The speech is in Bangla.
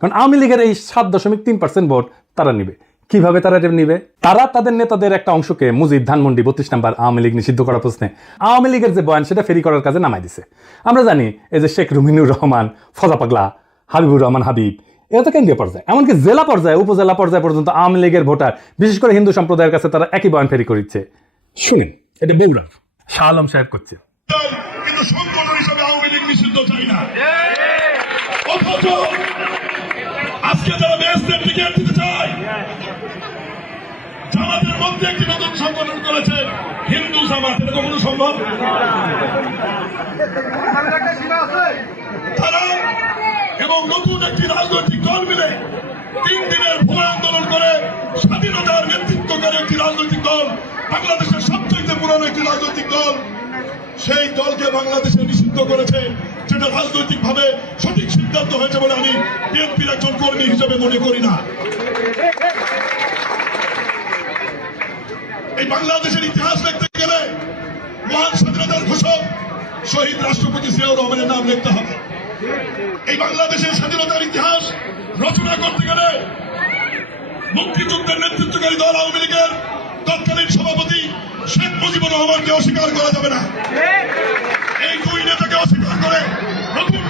কারণ আওয়ামী লীগের এই সাত দশমিক তিন পার্সেন্ট ভোট তারা নিবে। কীভাবে তারা এটা নিবে? তারা তাদের নেতাদের একটা অংশকে মুজিব ধানমন্ডি বত্রিশ নাম্বার আওয়ামী লীগ নিষিদ্ধ করার প্রশ্নে আওয়ামী লীগের যে বয়ান, সেটা ফেরি করার কাজে নামাই দিছে। আমরা জানি এই যে শেখ রুমিনুর রহমান, ফজা পাগলা, হাবিবুর রহমান হাবিব এটা তো কেন্দ্রীয় পর্যায়ে। এমনকি জেলা পর্যায়ে, উপজেলা পর্যায়ে পর্যন্ত আওয়ামী লীগের ভোটার, বিশেষ করে হিন্দু সম্প্রদায়ের কাছে তারা একই বয়ান ফেরি করিচ্ছে। শুনেন, এটা বগুড়া। শাহ আলম সাহেব করছে। কিন্তু সংগঠন হিসাবে আওয়ামী লীগ নিষিদ্ধ চাই না। যারা টিকিট দিতে চায় জামাতের মধ্যে একটি নতুন সংগঠন করেছে হিন্দু জামাত। এটা কখনো সম্ভব তারা এবং নতুন একটি রাজনৈতিক দল মিলে তিন দিনের ভূমি আন্দোলন করে স্বাধীনতার নেতৃত্বকারী একটি রাজনৈতিক দল। বাংলাদেশের সবচেয়ে পুরানো একটি রাজনৈতিক দল সেই দলকে বাংলাদেশে নিষিদ্ধ করেছে, যেটা রাজনৈতিক ভাবে সঠিক সিদ্ধান্ত হয়েছে বলে আমি বিএনপির একজন কর্মী হিসেবে মনে করি না। এই বাংলাদেশের ইতিহাস লিখতে গেলে মহান স্বাধীনতার ঘোষক শহীদ রাষ্ট্রপতি জিয়াউর রহমানের নাম লিখতে হবে। এই বাংলাদেশের স্বাধীনতার ইতিহাস রচনা করতে গেলে মুক্তিযুদ্ধের নেতৃত্বকারী দল আওয়ামী লীগের তৎকালীন সভাপতি শেখ মুজিবুর রহমানকে অস্বীকার করা যাবে না। এই দুই নেতাকে অস্বীকার করে নতুন